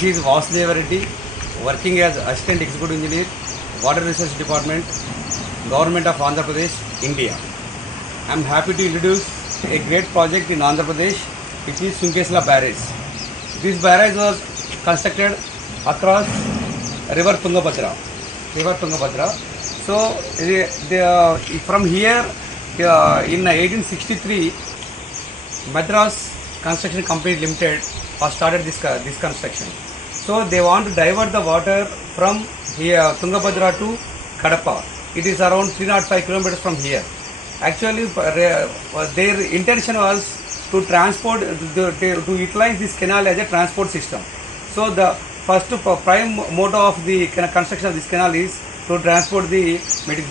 This is Vasudeva Reddy, working as Assistant Executive Engineer, Water Research Department, Government of Andhra Pradesh, India. I am happy to introduce a great project in Andhra Pradesh, which is Sunkesla Barrage. This barrage was constructed across River Tungabhadra. So, from here, in 1863, Madras Construction Company Limited was started this construction. So they want to divert the water from here Tungabhadra to Kadapa. It is around 305 kilometers from here. Actually, their intention was to transport to utilize this canal as a transport system. So the first prime motto of the construction of this canal is to transport the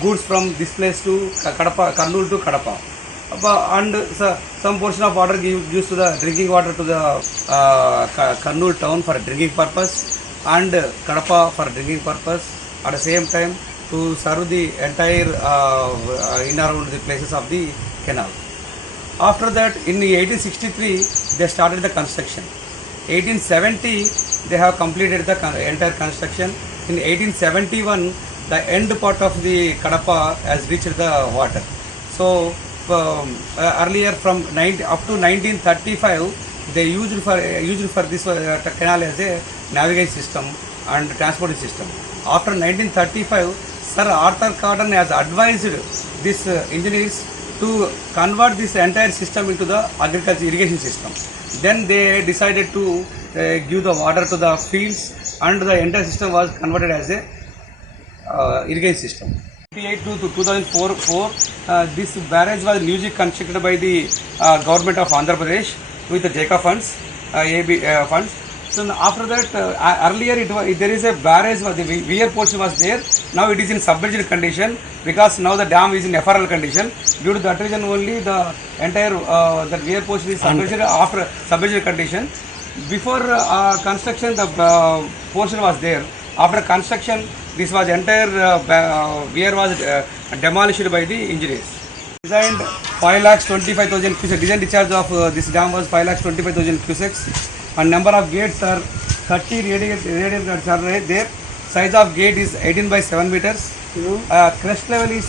goods from this place to Kadapa, Kurnool to Kadapa. And some portion of water used to the drinking water to the Kurnool town for drinking purpose and Kadapa for drinking purpose. At the same time, to serve the entire in around the places of the canal. After that, in 1863, they started the construction. 1870, they have completed the entire construction. In 1871, the end part of the Kadapa has reached the water. So earlier from up to 1935, they used for this canal as a navigation system and transporting system. After 1935, Sir Arthur Carden has advised these engineers to convert this entire system into the agriculture irrigation system. Then they decided to give the water to the fields, and the entire system was converted as a irrigation system. 1998 to 2004, this barrage was newly constructed by the government of Andhra Pradesh with the JICA funds, AB funds. So after that, earlier there is a barrage, the weir portion was there. Now it is in submerged condition because now the dam is in FRL condition. Due to that reason only the entire the weir portion is submerged after submerged condition. Before construction, the portion was there. After construction, this was entire weir was demolished by the engineers. Designed 5,25,000 cusecs. Design discharge of this dam was 5,25,000 cusecs. And number of gates are 30 radial gates are there. Size of gate is 18 by 7 meters. Crest level is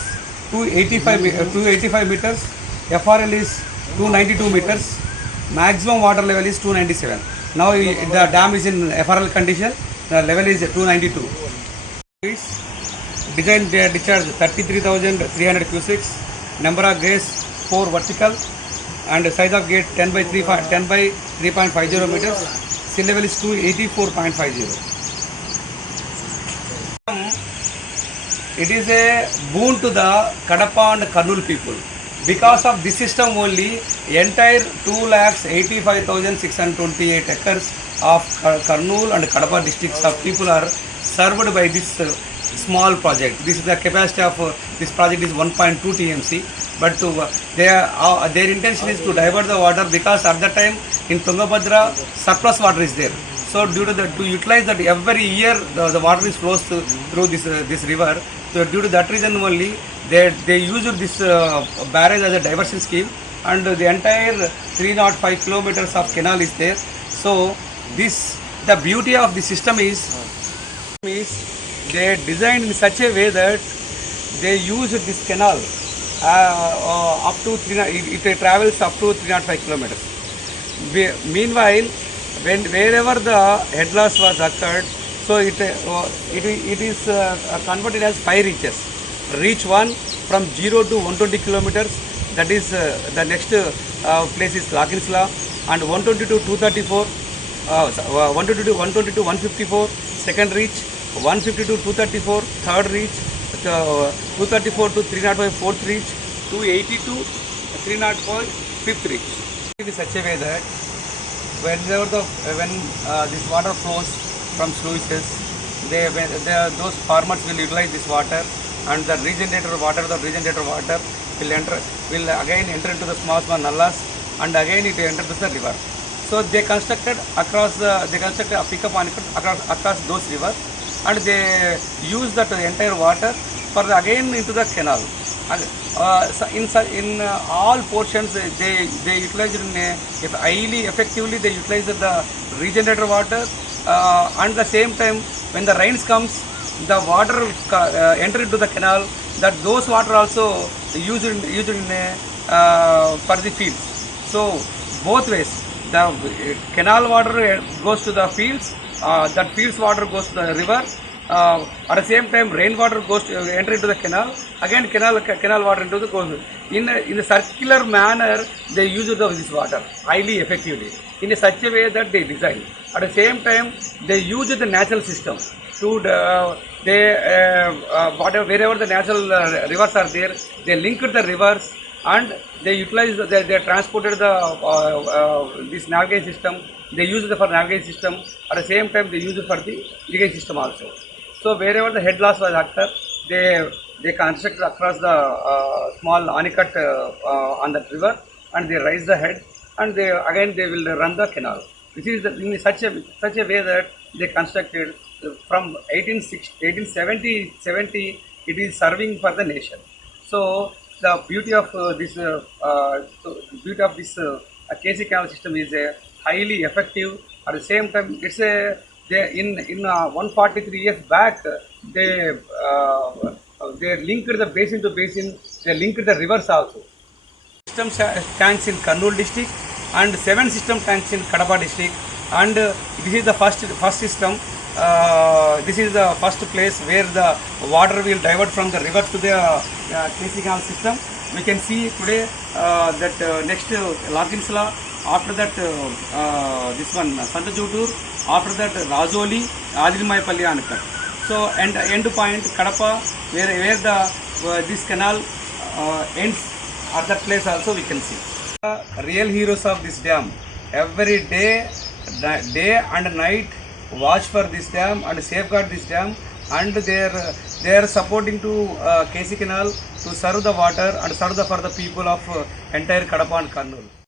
285 meters. FRL is 292 meters. Maximum water level is 297. Now the dam is in FRL condition. The level is 292. Design discharge 33,300 cusecs. Number of gates 4 vertical. And the size of gate 10 by 3.50 meters. Sea level is 284.50. It is a boon to the Kadapa and Kurnool people. Because of this system only, entire 2,85,628 acres of Kurnool and Kadapa districts of people are served by this small project. This is the capacity of this project is 1.2 TMC. But their intention is to divert the water because at that time in Tungabhadra surplus water is there. So due to to utilize that every year the water is flows through this river. So due to that reason only they used this barrage as a diversion scheme, and the entire 305 kilometers of canal is there. So the beauty of the system is they designed in such a way that they use this canal up to it travels up to 305 kilometers. Meanwhile, wherever the head loss was occurred, so it is converted as 5 reaches. Reach 1 from 0 to 120 kilometers. That is the next place is Lakinsla, and 120 to 234, 120 to 154. Second reach 150 to 234. Third reach 234 to 305 fourth reach, 280 to 305 fifth reach. It is such a way that when this water flows from sluices, those farmers will utilize this water, and the regenerator water will again enter into the small nallas, and again it enters the river. So they constructed a pickup across those rivers, and they use that entire water for again into the canal. In all portions they utilize highly effectively. They utilize the regenerator water and the same time when the rains comes, the water enter into the canal, that those water also used in for the fields. So both ways, the canal water goes to the fields, that fields water goes to the river. At the same time, rainwater goes to enter into the canal. Again, canal water into the goes in a circular manner. They use this water highly effectively in such a way that they design. At the same time, they use the natural system to whatever wherever the natural rivers are there, they link the rivers and they utilize they transported the this navigation system. They use it for navigation system. At the same time, they use it for the irrigation system also. So wherever the head loss was occurred, they construct across the small anicut on that river, and they raise the head, and they will run the canal. This is in such a way that they constructed from 1870 it is serving for the nation. So the beauty of KC canal system is highly effective. At the same time, it's a they in 143 years back, they linked the basin to basin. They linked the rivers also. System tanks in Kurnool district and 7 system tanks in Kadapa district, and this is the first system. This is the first place where the water will divert from the river to the KC canal system. We can see today that next Laginsala, after that this one Santajutur, after that Rajoli, Adilmaipalli Anakat. So end point Kadapa, where the this canal ends, at that place also we can see. Real heroes of this dam, every day and night watch for this dam and safeguard this dam, and they are supporting to KC canal to serve the water and serve for the people of entire Kadapa and Kurnool.